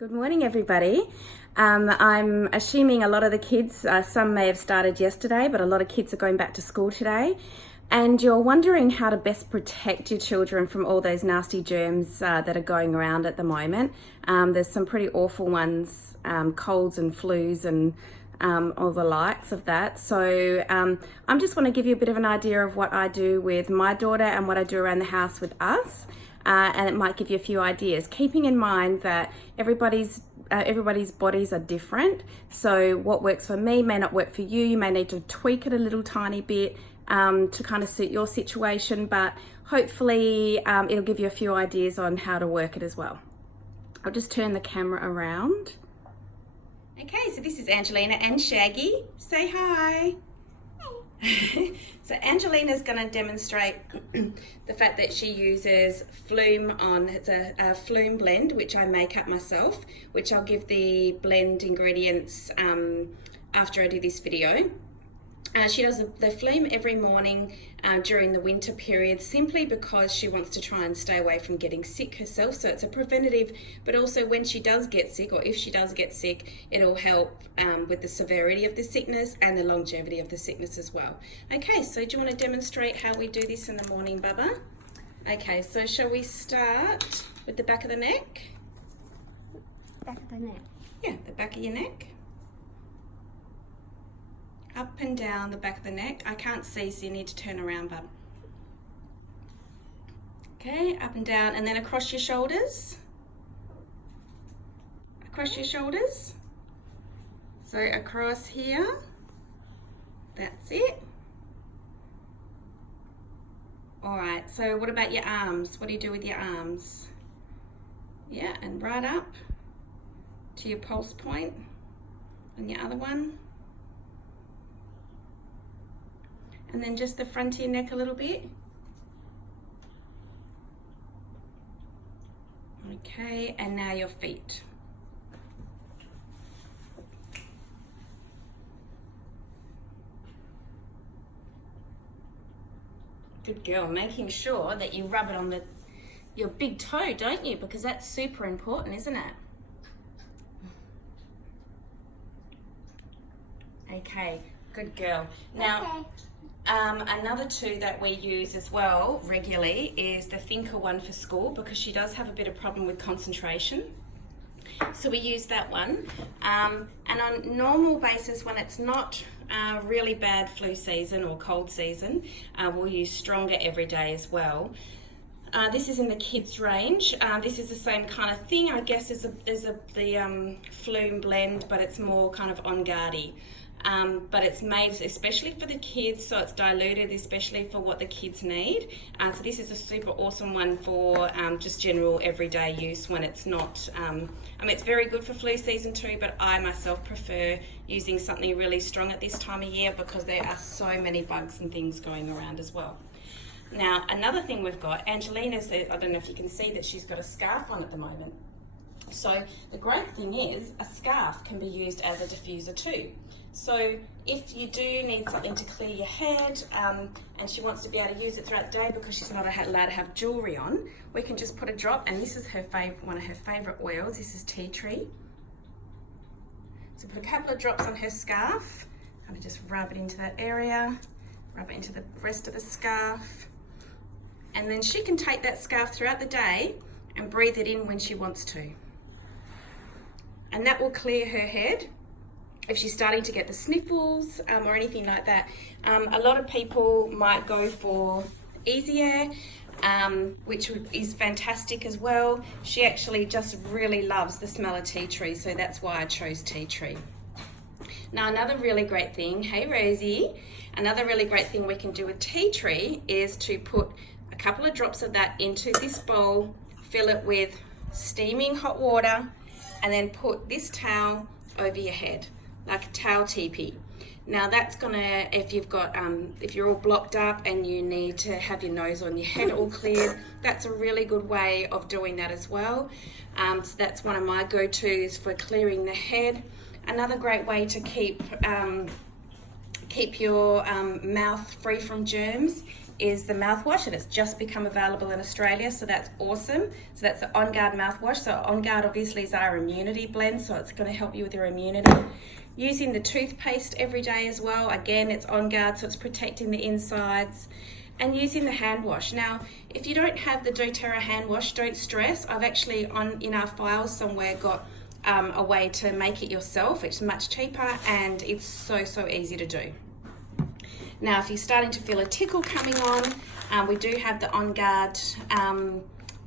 Good morning, everybody. I'm assuming a lot of the kids, some may have started yesterday, but a lot of kids are going back to school today. And you're wondering how to best protect your children from all those nasty germs that are going around at the moment. There's some pretty awful ones, colds and flus and all the likes of that. So I just want to give you a bit of an idea of what I do with my daughter and what I do around the house with us. And it might give you a few ideas, keeping in mind that everybody's bodies are different. So what works for me may not work for you. You may need to tweak it a little tiny bit to kind of suit your situation, but hopefully it'll give you a few ideas on how to work it as well. I'll just turn the camera around. Okay, so this is Angelina and Shaggy. Say hi. So Angelina's going to demonstrate the fact that she uses Flume on, it's a Flume blend which I make up myself, which I'll give the blend ingredients after I do this video. She does the Flume every morning during the winter period, simply because she wants to try and stay away from getting sick herself. So it's a preventative, but also when she does get sick, or if she does get sick, it'll help with the severity of the sickness and the longevity of the sickness as well. Okay, so do you want to demonstrate how we do this in the morning, Bubba? Okay, so shall we start with the back of the neck? Back of the neck. Yeah, the back of your neck. Up and down the back of the neck. I can't see, so you need to turn around, bub. Okay, up and down, and then across your shoulders. Across your shoulders. So across here. That's it. All right, so what about your arms? What do you do with your arms? Yeah, and right up to your pulse point. And your other one. And then just the front of your neck a little bit. Okay, and now your feet. Good girl, making sure that you rub it on your big toe, don't you? Because that's super important, isn't it? Okay, good girl. Now, okay. Another two that we use as well regularly is the Thinker one for school, because she does have a bit of problem with concentration. So we use that one. And on normal basis, when it's not really bad flu season or cold season, we'll use Stronger every day as well. This is in the kids range. This is the same kind of thing, I guess, as the Flume blend, but it's more kind of on guardy. But it's made especially for the kids, so it's diluted especially for what the kids need. So this is a super awesome one for just general everyday use when it's not, I mean, it's very good for flu season too, but I myself prefer using something really strong at this time of year because there are so many bugs and things going around as well. Now, another thing we've got, Angelina's, I don't know if you can see that she's got a scarf on at the moment. So the great thing is a scarf can be used as a diffuser too. So if you do need something to clear your head and she wants to be able to use it throughout the day because she's not allowed to have jewellery on, we can just put a drop, and this is her one of her favourite oils. This is tea tree. So put a couple of drops on her scarf, kind of just rub it into that area, rub it into the rest of the scarf, and then she can take that scarf throughout the day and breathe it in when she wants to. And that will clear her head if she's starting to get the sniffles or anything like that. A lot of people might go for Easy Air, which is fantastic as well. She actually just really loves the smell of tea tree, so that's why I chose tea tree. Now, another really great thing, hey Rosie, another really great thing we can do with tea tree is to put a couple of drops of that into this bowl, fill it with steaming hot water, and then put this towel over your head, like a towel teepee. Now that's gonna, if you've got, if you're all blocked up and you need to have your nose on your head all cleared, that's a really good way of doing that as well. So that's one of my go-tos for clearing the head. Another great way to keep your mouth free from germs is the mouthwash, and it's just become available in Australia, so that's awesome. So that's the On Guard mouthwash. So On Guard obviously is our immunity blend, so it's going to help you with your immunity. Using the toothpaste every day as well. Again, it's On Guard, so it's protecting the insides. And using the hand wash. Now, if you don't have the doTERRA hand wash, don't stress. I've actually in our files somewhere got a way to make it yourself. It's much cheaper and it's so easy to do. Now, if you're starting to feel a tickle coming on, we do have the On Guard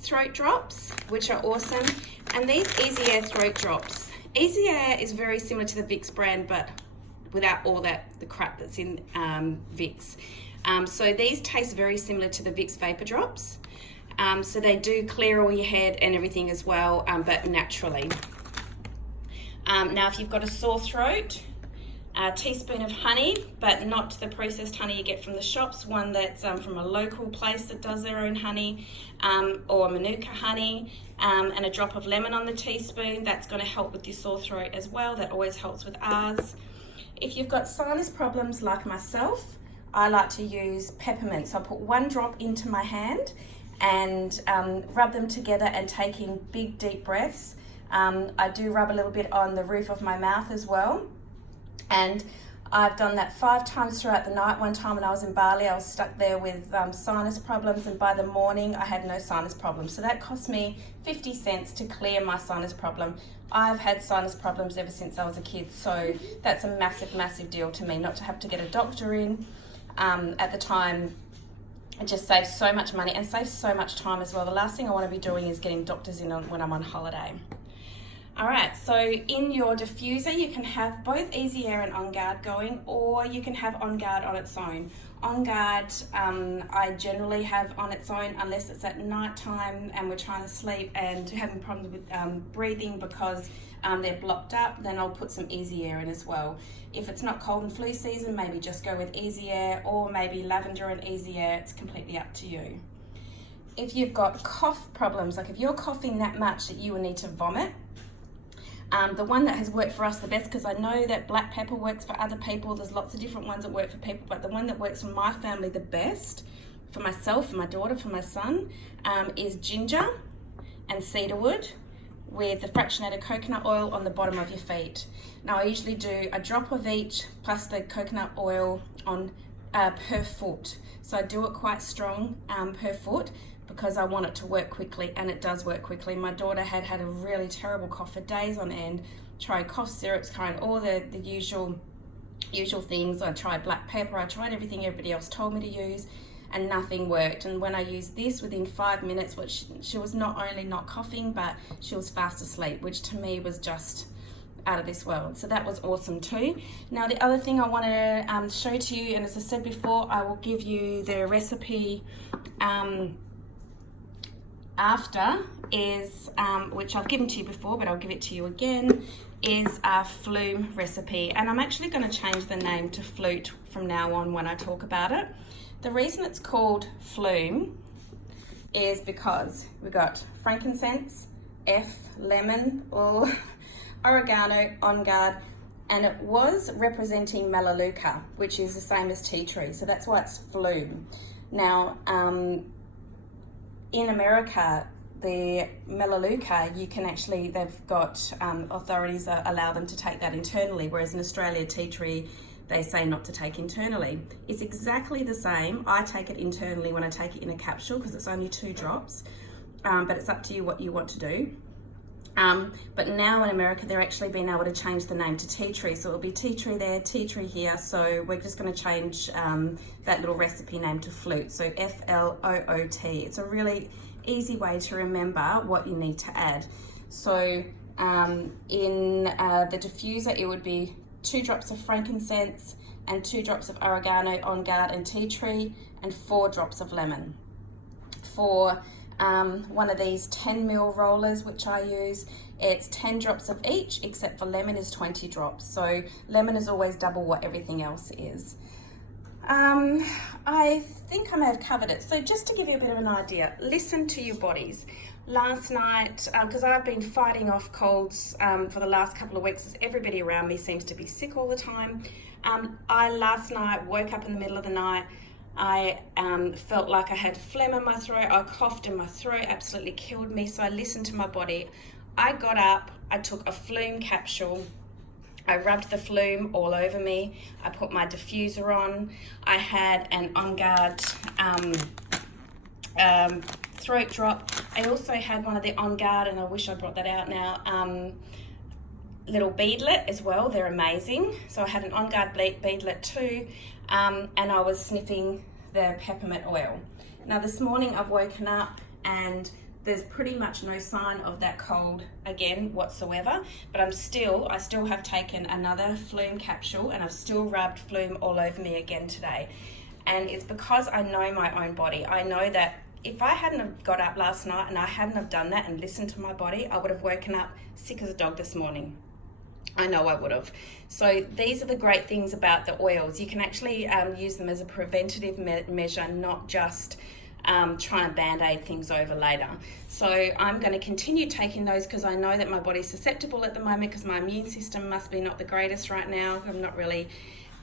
throat drops, which are awesome. And these Easy Air throat drops. Easy Air is very similar to the Vicks brand, but without all the crap that's in Vicks. So these taste very similar to the Vicks Vapor Drops. So they do clear all your head and everything as well, but naturally. Now, if you've got a sore throat, a teaspoon of honey, but not the processed honey you get from the shops, one that's from a local place that does their own honey, or Manuka honey, and a drop of lemon on the teaspoon. That's going to help with your sore throat as well. That always helps with ours. If you've got sinus problems like myself, I like to use peppermint. So I put 1 drop into my hand and rub them together and taking big deep breaths. I do rub a little bit on the roof of my mouth as well. And I've done that 5 times throughout the night. One time when I was in Bali, I was stuck there with sinus problems, and by the morning I had no sinus problems. So that cost me 50 cents to clear my sinus problem. I've had sinus problems ever since I was a kid, so that's a massive deal to me, not to have to get a doctor in. At the time, it just saves so much money and saves so much time as well. The last thing I want to be doing is getting doctors in when I'm on holiday. All right, so in your diffuser, you can have both Easy Air and On Guard going, or you can have On Guard on its own. On Guard, I generally have on its own unless it's at night time and we're trying to sleep and having problems with breathing because they're blocked up, then I'll put some Easy Air in as well. If it's not cold and flu season, maybe just go with Easy Air, or maybe lavender and Easy Air. It's completely up to you. If you've got cough problems, like if you're coughing that much that you will need to vomit, the one that has worked for us the best, because I know that black pepper works for other people, there's lots of different ones that work for people, but the one that works for my family the best, for myself, for my daughter, for my son, is ginger and cedarwood with the fractionated coconut oil on the bottom of your feet. Now I usually do a drop of each plus the coconut oil on per foot. So I do it quite strong per foot, because I want it to work quickly, and it does work quickly. My daughter had a really terrible cough for days on end, tried cough syrups, tried all the usual things. I tried black pepper, I tried everything everybody else told me to use, and nothing worked. And when I used this, within 5 minutes, she was not only not coughing, but she was fast asleep, which to me was just out of this world. So that was awesome too. Now the other thing I want to show to you, and as I said before, I will give you the recipe after, is which I've given to you before, but I'll give it to you again, is our flume recipe. And I'm actually going to change the name to flute from now on when I talk about it. The reason it's called flume is because we've got frankincense, lemon, or oregano, On Guard, and it was representing Melaleuca, which is the same as tea tree, so that's why it's flume. Now, in America, the Melaleuca, you can actually, they've got authorities that allow them to take that internally, whereas in Australia, tea tree, they say not to take internally. It's exactly the same. I take it internally when I take it in a capsule because it's only 2 drops, but it's up to you what you want to do. But now in America, they're actually being able to change the name to tea tree. So it'll be tea tree there, tea tree here. So we're just going to change that little recipe name to flute. So FLOOT. It's a really easy way to remember what you need to add. So in the diffuser, it would be 2 drops of frankincense and 2 drops of oregano, On Guard and tea tree, and 4 drops of lemon. For one of these 10 ml rollers, which I use, it's 10 drops of each, except for lemon is 20 drops. So lemon is always double what everything else is. I think I may have covered it. So just to give you a bit of an idea, listen to your bodies. Last night, because I've been fighting off colds for the last couple of weeks, as everybody around me seems to be sick all the time. I last night woke up in the middle of the night, I felt like I had phlegm in my throat. I coughed and my throat absolutely killed me. So I listened to my body. I got up, I took a Flume capsule. I rubbed the Flume all over me. I put my diffuser on. I had an On Guard throat drop. I also had one of the On Guard, and I wish I brought that out now, little beadlet as well. They're amazing. So I had an On Guard beadlet too, and I was sniffing the peppermint oil. Now this morning I've woken up and there's pretty much no sign of that cold again whatsoever, but I still have taken another Flume capsule, and I've still rubbed Flume all over me again today. And it's because I know my own body. I know that if I hadn't have got up last night and I hadn't have done that and listened to my body, I would have woken up sick as a dog this morning. I know I would have. So these are the great things about the oils. You can actually use them as a preventative measure, not just trying to band-aid things over later. So I'm going to continue taking those because I know that my body's susceptible at the moment, because my immune system must be not the greatest right now. I'm not really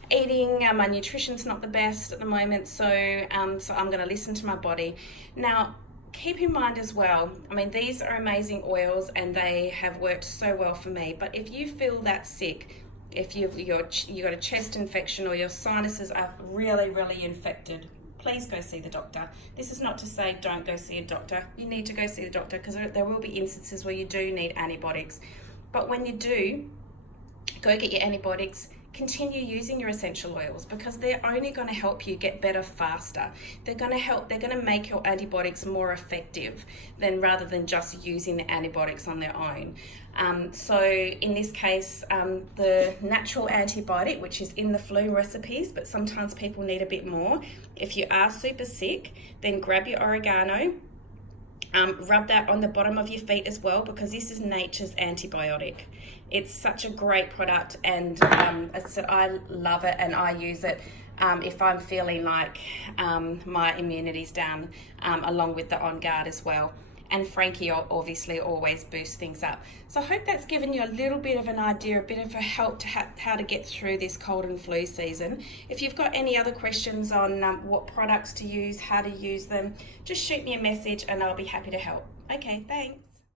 eating, my nutrition's not the best at the moment, so I'm going to listen to my body. Now keep in mind as well, I mean, these are amazing oils and they have worked so well for me, but if you feel that sick, if you've got a chest infection or your sinuses are really infected, please go see the doctor. This is not to say don't go see a doctor. You need to go see the doctor because there will be instances where you do need antibiotics. But when you do, go get your antibiotics. Continue using your essential oils because they're only going to help you get better faster. They're going to make your antibiotics more effective rather than just using the antibiotics on their own. So in this case, the natural antibiotic, which is in the Flume recipes, but sometimes people need a bit more. If you are super sick, then grab your oregano, rub that on the bottom of your feet as well, because this is nature's antibiotic. It's such a great product, and I love it and I use it if I'm feeling like my immunity's down, along with the On Guard as well. And Frankie obviously always boosts things up. So I hope that's given you a little bit of an idea, a bit of a help to how to get through this cold and flu season. If you've got any other questions on what products to use, how to use them, just shoot me a message and I'll be happy to help. Okay, thanks.